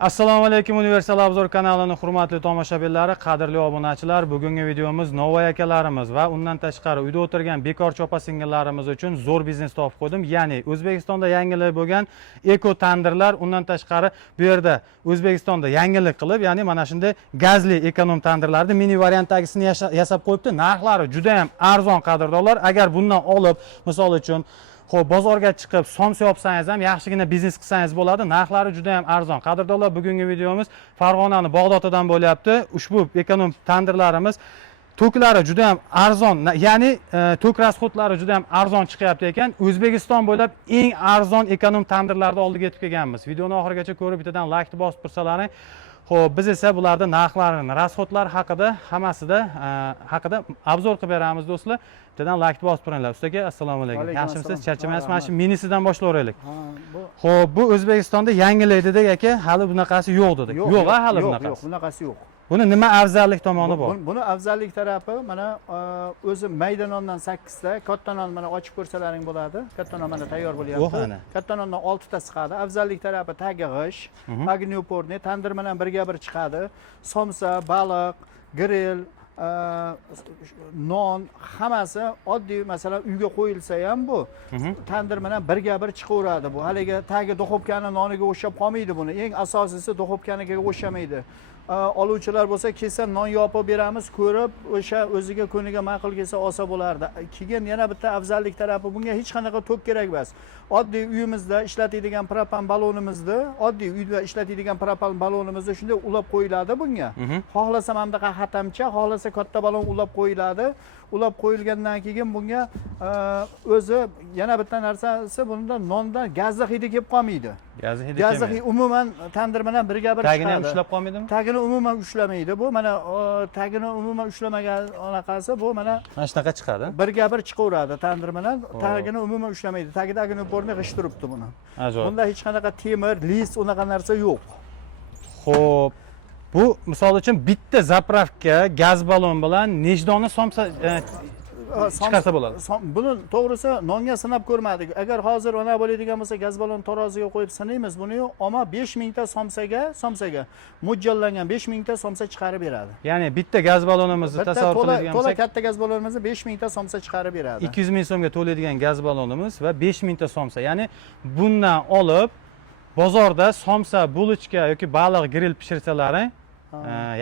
Assalomu alaykum, Universal Obzor kanalining hurmatli tomoshabinlari, qadrli obunachilar. Bugungi videomiz Novvoy akalarimiz va undan tashqari uyda o'tirgan bekorchi opa-singillarimiz uchun zo'r biznes topib qo'ydim. Ya'ni O'zbekistonda yangilik bo'lgan eko tandirlar, undan tashqari bu yerda O'zbekistonda yangilik qilib, ya'ni mana shunday gazli ekonom tandirlarni mini variantdagisini yasab qo'yibdi. Narxlari juda ham arzon qadrdonlar. Agar bundan olib, misol uchun xo'p, bozorga chiqib somsa yopsangiz ham yaxshigina biznes qilsangiz bo'ladi. Narxlari juda ham arzon. Qadrdonlar, bugungi videomiz Farg'onaning Bog'dotidan bo'lyapti. Ushbu ekonom tandirlarimiz to'klari juda ham arzon, ya'ni to'k rasxodlari juda ham arzon chiqyapti ekan. O'zbekiston bo'ylab eng arzon ekonom tandirlarni oldiga yetib kelganmiz. Videoni oxirigacha ko'rib, bittadan like bosib tursalaring. Xo'p, biz esa bularning narxlarini, rasxodlar haqida, hammasida haqida obzor qilib beramiz do'stlar. Bittadan like bosib turinglar. Ustaga assalomu alaykum. Yaxshimisiz? Charchamayapsiz? Mana shu minisidan boshlayveraylik. Xo'p, bu O'zbekistonda yangilik dedik aka, hali bunaqasi yo'q dedik. Yo'q, hali bunaqasi. Yo'q, bunaqasi yo'q. Buni nima afzallik tomoni bor? Buni afzallik tarafi mana o'zi mayda nondan 8 ta, katta non mana ochib ko'rsalaring bo'ladi. Katta non mana tayyor bo'lyapti. Katta nondan 6 ta chiqadi. Afzallik tarafi tagi g'ish, magnum porni, tandir bilan birga bir chiqadi. Somsa, baliq, grill, non hammasi oddiy, masalan uyga qo'yilsa ham bu tandir bilan birga bir chiqaveradi. Bu haliga tagi duxovkaning noniga o'xshab qolmaydi buni. Eng asosiysi duxovkaniga o'xshamaydi. Oluvchilar bo'lsa kelsa non yopib beramiz, ko'rib o'sha o'ziga ko'niga ma'qul kelsa olsa bo'lardi. Keyin yana bitta afzallik tarafi, bunga hech qanaqa tok kerak emas. Oddiy uyimizda ishlatadigan propan balonimizni, oddiy uyda ishlatadigan propan balonimizni shunday ulab qo'yiladi bunga. Xohlasam ham bunaqa xatamcha, xohlasa katta balon ulab qo'yiladi. Ulab qo'yilgandan keyin bunga o'zi yana bitta narsasi, bunda nondan gazli hidi kelib qolmaydi. Gazli umuman tandir bilan birga bir chiqadi. Tagini ham ushlab qolmaydimi? Tagini umuman ushlamaydi. Bu mana tagini umuman ushlamagan anaqasi, bu mana shunaqa chiqadi. Birga bir chiqaveradi tandir bilan. Tagini umuman ushlamaydi. Tagidagini porni g'ish turibdi buni. Bunda hech qanaqa temir, lis, unaqa narsa yo'q. Xo'p. Bu misol uchun bitta zapravka gaz balon bilan nejdonni somsa chiqarsa bo'ladi. Buni to'g'risi nonga sinab ko'rmadik. Agar hozir ona bo'ladigan bo'lsa gaz balon taroziga qo'yib sinaymiz buni, ammo 5000 ta somsaga mo'ljallangan 5000 ta somsa chiqarib beradi. Ya'ni bitta gaz balonimizni tasavvur qiladigan bo'lsak, to'la katta gaz balonimizni 5000 ta somsa chiqarib beradi. 200 ming so'mga to'laydigan gaz balonimiz va 5000 ta somsa. Ya'ni bundan olib bozorda somsa, bulochka yoki baliq grill pishirsalaring,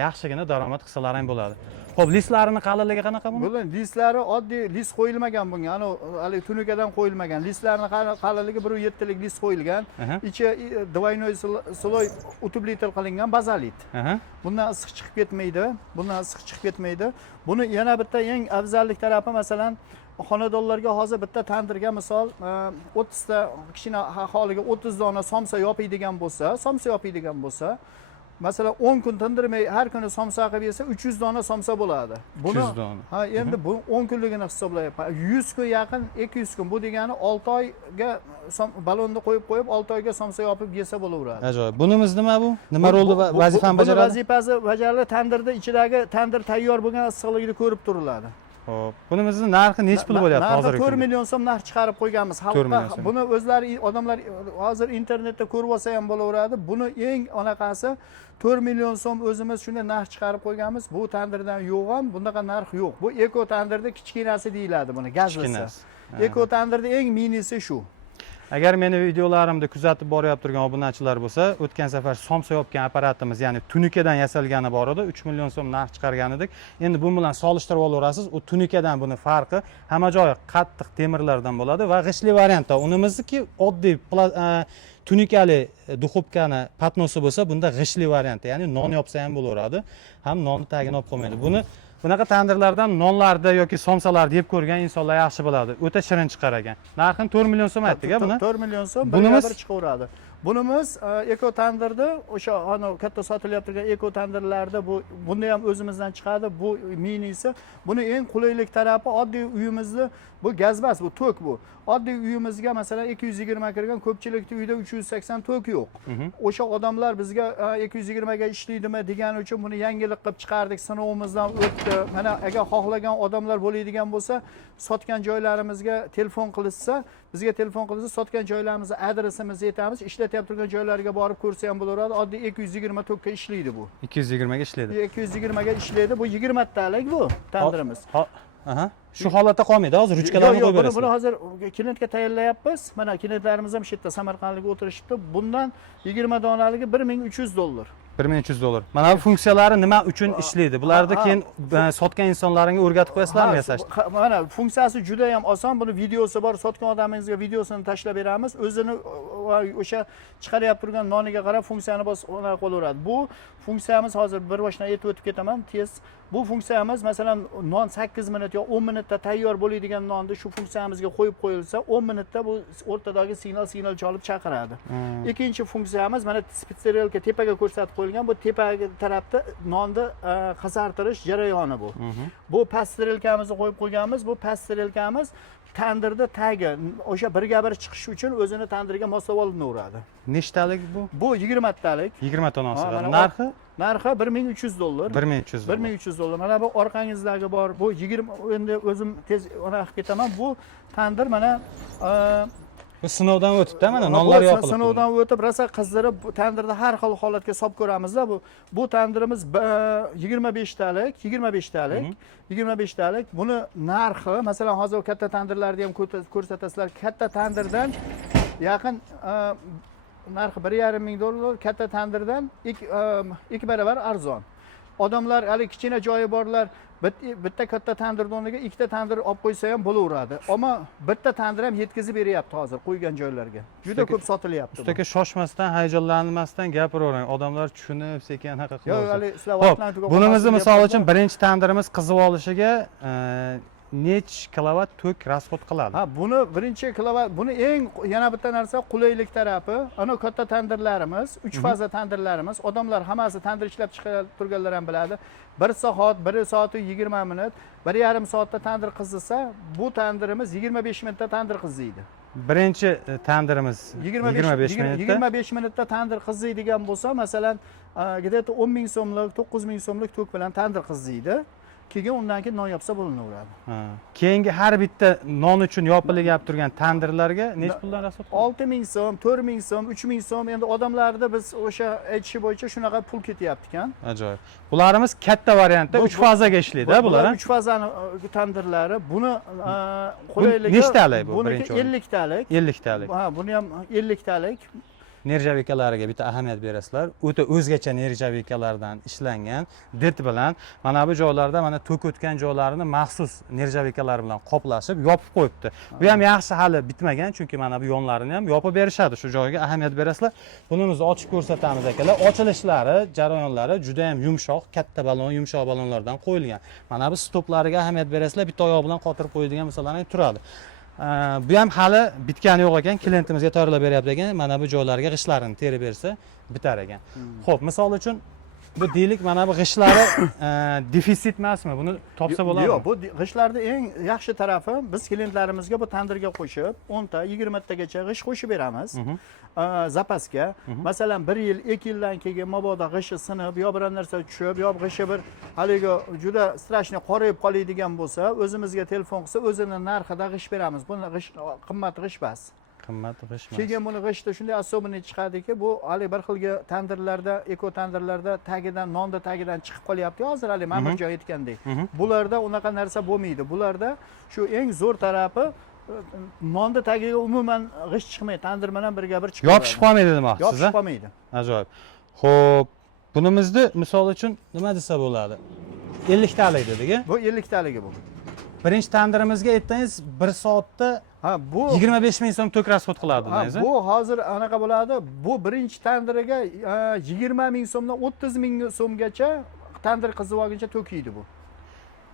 yaxshigina daromad qilsalaring bo'ladi. Xo'p, lislarini qalinligi qanaqa bu? Bular lislari oddiy lis qo'yilmagan bunga. Hali tunukadan qo'yilmagan. Lislarini qalinligi 1.7 lik lis qo'yilgan. Ichi двойной слой утеплитель qilingan bazalit. Bundan issiq chiqib ketmaydi. Buni yana bitta eng afzallik tarafi, masalan, xonadonlarga hozir bitta tandirga misol 30 ta kichkina aholiga 30 dona somsa yopiydigan bo'lsa, masalan 10 kun tindirmay har kuni somsa qilib yesa 300 dona somsa bo'ladi. Buni endi bu 10 kunligini hisoblayapman. 100 kun yaqin, 200 kun. Bu degani 6 oyga balonni qo'yib 6 oyga somsa yopib yesa bo'laveradi. Ajoyib. Bunimiz nima bu? Nima rolni va vazifani bajaradi? Vazifasi bajariladi. Tandirda ichidagi tandir tayyor bo'lgan issiqligini ko'rib turiladi. Xo'p, bunimizning narxi necha pul bo'lyapti hozir? 4 million so'm narx chiqarib qo'yganmiz. Xalqqa buni o'zlari odamlar hozir internetda ko'rib olsa ham bo'laveradi. Buni eng anaqasi 4 million so'm o'zimiz shunday narx chiqarib qo'yganmiz. Bu tandirdan yo'q ham, bunaqa narx yo'q. Bu eko tandirda kichkinasi deyiladi buni, gazlisi. Eko tandirda eng minisi shu. Agar meni videolarimni kuzatib boryapti turgan obunachilar bo'lsa, o'tgan safar somsa yopgan apparatimiz, ya'ni tunukadan yasalgani bor edi, 3 million so'm narx chiqargan edik. Endi bu bilan solishtirib olaverasiz. U tunukadan buni farqi, hamma joyi qattiq temirlardan bo'ladi va g'ishli variantda. Unimizniki oddiy tunikali duxovkani patnosi bo'lsa, bunda g'ishli variantda, ya'ni non yopsa ham bo'laveradi. Ham nonni tagini olib qolmaydi. Bunaqa tandirlardan nonlarda yoki somsalarda yeb ko'rgan insonlar yaxshi biladi. O'ta shirin chiqar ekan. Narxini 4 million so'm aytdik-a buni. 4 million so'm birga bir chiqaveradi. Bunimiz eko tandirda o'sha katta sotilyapti turgan eko tandirlarda bunda ham o'zimizdan chiqadi. Bu minisi. Buni eng qulaylik tarafi, oddiy uyimizni, bu gaz emas, bu tok bu. Oddiy uyimizga masalan 220 kirgan, ko'pchilikning uyida 380 tok yo'q. O'sha odamlar bizga 220 ga ishlaydimi degani uchun buni yangilik qilib chiqardik, sinovimizdan o'tdi. Mana agar xohlagan odamlar bo'ladigan bo'lsa, sotgan joylarimizga telefon qilishsa, bizga telefon qilsa sotgan joylarimizni adresimizni aytamiz, ishlatyapti turgan joylarga borib ko'rsa ham bo'laveradi. Oddiy 220 tokka ishlaydi bu. 220 ga ishlaydi. 220 ga ishlaydi. Bu 20 talik bu tandirimiz. Aha. Shu holatda qolmaydi. Hozir ruchkalarni qo'yib berasiz. Buni hozir klientga tayyorlayapmiz. Mana klientlarimiz ham shu yerda Samarqandlik o'tirishibdi. Bundan 20 donaligi $1300. $1300. Mana bu funksiyalari nima uchun ishlaydi? Bularni keyin sotgan insonlaringga o'rgatib qo'yasizlarmi yasashni? Mana funksiyasi juda ham oson. Buni videosi bor. Sotgan odamingizga videosini tashlab beramiz. O'zini o'sha chiqaryapti turgan noniga qarab funksiyani bosib qo'yaveradi. Bu funksiyamiz hozir bir boshdan aytib o'tib ketaman tez. Bu funksiyamiz masalan non 8 minut yo 10 minutda tayyor bo'ladigan nonni shu funksiyamizga qo'yib qo'yilsa 10 minutda bu o'rtadagi signal chalib chaqiradi. Ikkinchi funksiyamiz mana spitserelka tepaga ko'rsatib qo'yilgan. Bu tepaga tarafda nonni qizartirish jarayoni bu. Bu pastrelkamizni qo'yib qo'yganmiz. Bu pastrelkamiz tandirda tagi o'sha birga bir chiqish uchun o'zini tandirga moslab olinaveradi. Nechtalik bu? Bu 20 talik. 20 ta non sig'adi. Narxi? Narxi $1300. $1300. Mana bu orqangizdagi bor. Bu 20 endi o'zim tez ona qilib ketaman. Bu tandir mana bu sinovdan o'tibdi, mana nonlar yopilib. Sinovdan o'tib, rosa qizdirib, bu tandirda har xil holatga solib ko'ramizda. Bu tandirimiz 25 talik, 25 talik, 25 talik. Buni narxi, masalan, hozir katta tandirlarni ham ko'rsatasizlar. Katta tandirdan yaqin narxi $1,5 katta tandirdan 2 barobar arzon. Odamlar hali kichkina joyi borlar, bitta katta tandir o'rniga ikkita tandir olib qo'ysa ham bo'laveradi. Ammo bitta tandir ham yetkazib beryapti hozir qo'ygan joylarga. Juda ko'p sotilyapti. Ustaka shoshmasdan, hayajonlanmasdan gapiravering. Odamlar tushunib sekin anaqa qiladi. Yo'q, hali sizlar vaqtdan tugab. Bunimizni misol uchun birinchi tandirimiz qizib olishiga nech kilovat tok rasxod qiladi? Ha, buni birinchi kilovat, buni eng yana bitta narsa qulaylik tarafi, ana katta tandirlarimiz, 3 faza tandirlarimiz, odamlar hammasi tandir ishlab chiqarib turganlar ham biladi. 1 soat, 1 soat 20 minut, 1,5 soatda tandir qizisa, bu tandirimiz 25 minutda tandir qiziydi. Birinchi tandirimiz 25 minutda. 25 minutda tandir qiziydigan bo'lsa, masalan, где-то 10 ming so'mlik, 9 ming so'mlik tok bilan tandir qiziydi. Keyin undan keyin non yopsa bo'linaveradi. Keyingi har bitta non uchun yopilyapti turgan tandirlarga nech puldan rasxod? 6 ming so'm, 4 ming so'm, 3 ming so'm. Endi odamlarda biz o'sha aytishi bo'yicha shunaqa pul ketyapti ekan. Ajoyib. Bularimiz katta variantda 3 fazaga ishlaydi, bular. 3 fazani tandirlari. Buni qulayligi nechtalik bu? Buniki 50 talik. 50 talik. Ha, buni ham 50 talik. Nerjavikalariga bitta ahamiyat berasizlar. O'ta o'zgacha nerjavikalardan ishlangan det bilan mana bu joylarda mana tok o'tgan joylarini maxsus nerjavikalar bilan qoplashib yopib qo'yibdi. Bu ham yaxshi hali bitmagan, chunki mana bu yonlarini ham yopib berishadi. Shu joyga ahamiyat berasizlar. Bunimizni ochib ko'rsatamiz akalar. Ochilishlari, jarayonlari juda ham yumshoq, katta balon, yumshoq balonlardan qo'yilgan. Mana bu stoplariga ahamiyat berasizlar. Bitta oyoq bilan qotirib qo'yadigan misollarni turadi. Bu ham hali bitgani yo'q ekan, klientimizga tayyorlab beryapti ekan. Mana bu joylarga g'ishlarini terib bersa bitar ekan. Xo'p, misol uchun bu deylik mana bu g'ishlari defitsit emasmi? Buni topsa bo'ladimi? Yo'q, bu g'ishlarning eng yaxshi tarafi biz klientlarimizga bu tandirga qo'shib 10 ta, 20 tagacha g'ish qo'shib beramiz. Zapaska. Masalan, 1 yil, 2 yildan keyin mabodo g'ishi sinib, yo biror narsa tushib, yo g'ishi bir haligi juda strashniy qorayib qoladigan bo'lsa, o'zimizga telefon qilsa, o'zining narxida g'ish beramiz. Bu g'ish qimmat g'ish emas. Qimmat g'ish emas. Keyin buni g'ishda shunday особенный chiqadiki, bu hali bir xilga tandirlarda, eko tandirlarda tagidan, nonda tagidan chiqib qolyapti. Hozir hali mana bir joy aytgandek. Bularda unaqa narsa bo'lmaydi. Bularda shu eng zo'r tarafi nonda tagiga umuman g'ish chiqmaydi. Tandir bilan birga bir chiqadi. Yopishib qolmaydi demoqchisiz-a? Yopishib qolmaydi. Ajoyib. Xo'p, bunimizni misol uchun nima desa bo'ladi? 50 talik dedik-a? Bu 50 taligi bu. Birinchi tandirimizga aytdingiz 1 soatda bu 25 ming so'm tok rasxod qiladi dedingiz. Bu hozir anaqa bo'ladi. Bu birinchi tandiriga 20 ming so'mdan 30 ming so'mgacha tandir qizib olguncha to'kiydi bu.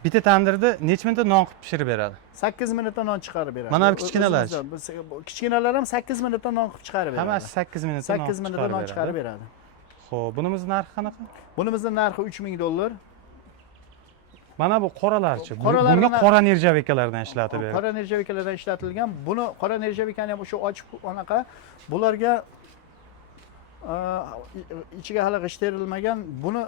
Bitta tandirda necha minutda non qilib pishirib beradi? 8 minutda non chiqarib beradi. Mana bu kichkinalar. Kichkinalar ham 8 minutda non qilib chiqarib beradi. Hammasi 8 minutda 8 minutda non chiqarib beradi. Xo'p, bunimiz narxi qanaqa? Bunimizning narxi $3000. Mana bu qoralarchi. Bunga qora nerjavikalardan ishlatib beradi. Qora nerjavikalardan ishlatilgan. Buni qora nerjavikani ham o'sha ochiq anaqa bularga ichiga hali g'isht terilmagan. Buni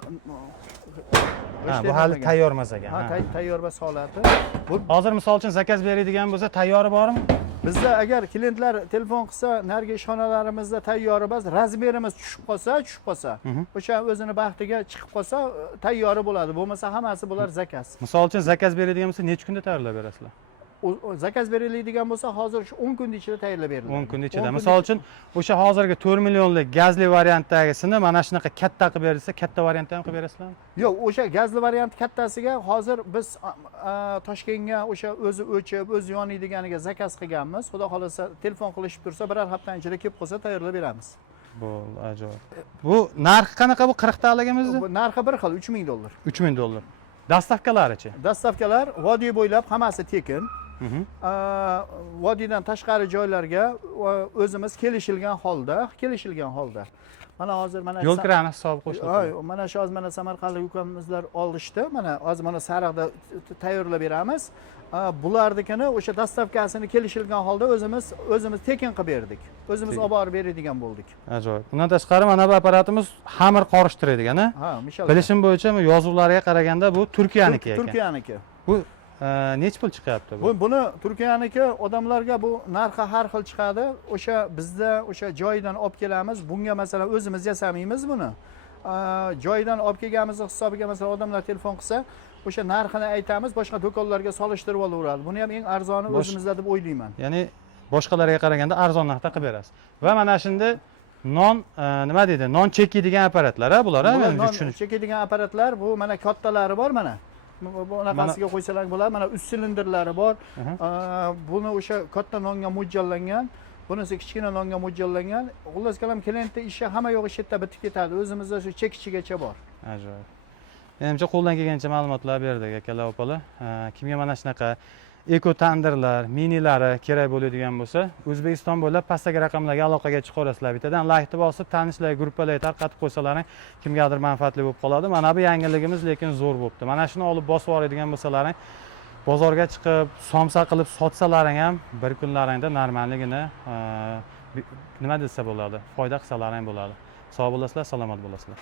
bu hali tayyor emas ekan. Ha, tayyor emas holati. Bu Hozir misol uchun zakaz beradigan bo'lsa, tayyori bormi? bizda agar klientlar telefon qilsa, narigi ishxonalarimizda tayyori emas, razmerimiz tushib qolsa, o'sha o'zini baxtiga chiqib qolsa, tayyori bo'ladi. Bo'lmasa hammasi bular zakaz. Misol uchun zakaz beradigan bo'lsa, necha kunda tayyorlab berasizlar? Zakaz beriladigan bo'lsa, hozir shu 10 kun ichida tayyorlab beriladi. 10 kun ichida. Misol uchun o'sha hozirgi 4 millionlik gazli variantdagisini mana shunaqa katta qilib berilsa, katta variantda ham qilib berasizlarmi? Yo'q, o'sha gazli variant kattasiga hozir biz Toshkentga o'sha o'zi o'chib, o'zi yoniydiganiga zakaz qilganmiz. Xudo xolasa telefon qilishib tursa, birar haftaning ichida kelib qolsa tayyorlab beramiz. Bo'ldi, ajoyib. Bu narxi qanaqa bu 40 taligimizni? Bu narxi bir xil, $3000. $3000. Dastavkalarichi? Dastavkalar vodiy bo'ylab hammasi tekin. Vodiydan tashqari joylarga o'zimiz kelishilgan holda. Mana hozir mana yo'l kirani hisobi qo'shiladi. Mana shu hozir mana samarqandlik ukamizlar olishdi. Mana hozir mana sariqda tayyorlab beramiz. Bularnikini o'sha dastavkasini kelishilgan holda o'zimiz tekin qilib berdik. O'zimiz olib borib beradigan bo'ldik. Ajoyib. Undan tashqari mana bu apparatimiz xamir qorishtiradigan, ha, misol. Bilishim bo'yicha yozuvlariga qaraganda bu Turkiyaniki ekan. Turkiyaniki. Bu necha pul chiqyapti bu? Buni Turkiyaniki odamlarga bu narxi har xil chiqadi. O'sha bizda o'sha joyidan olib kelamiz. Bunga masalan o'zimiz yasamaymiz buni. Joyidan olib kelganimiz hisobiga masalan odamlar telefon qilsa, o'sha narxini aytamiz, boshqa do'konlarga solishtirib olaveradi. Buni ham eng arzoni o'zimizda deb o'ylayman. Ya'ni boshqalarga qaraganda arzon narxda qilib berasiz. Va mana shunda non nima deydi? Non chekiydigan apparatlar, bular ha? Non chekiydigan apparatlar, bu mana kattalari bor mana. Bunaqasiga qo'ysalar bo'ladi. Mana 3 silindrlari bor. Buni o'sha katta nonga mo'ljallangan, bunisi kichkina nonga mo'ljallangan. Xullas kalam klientda ishi hamma yo'q ishda bitib ketadi. O'zimizda shu chekichigacha bor. Ajoyib. Menimcha qo'ldan kelgancha ma'lumotlar berdik akalar opalar. Kimga mana shunaqa eko tandirlar, minilari kerak bo'ladigan bo'lsa, O'zbekiston bo'ylab pastdagi raqamlarga aloqaga chiqaverasizlar. Bittadan like bosib, tanishlar, gruppalarga tarqatib qo'ysalaring, kimgadir manfaatli bo'lib qoladi. Mana bu yangiligimiz, lekin zo'r bo'libdi. Mana shuni olib bosib yuboradigan bo'lsalaring, bozorga chiqib, somsa qilib sotsalaring ham bir kunlaringda normalligini nima desa bo'ladi, foyda qilsalaring bo'ladi. Sog' bo'lasizlar, salomat bo'lasizlar.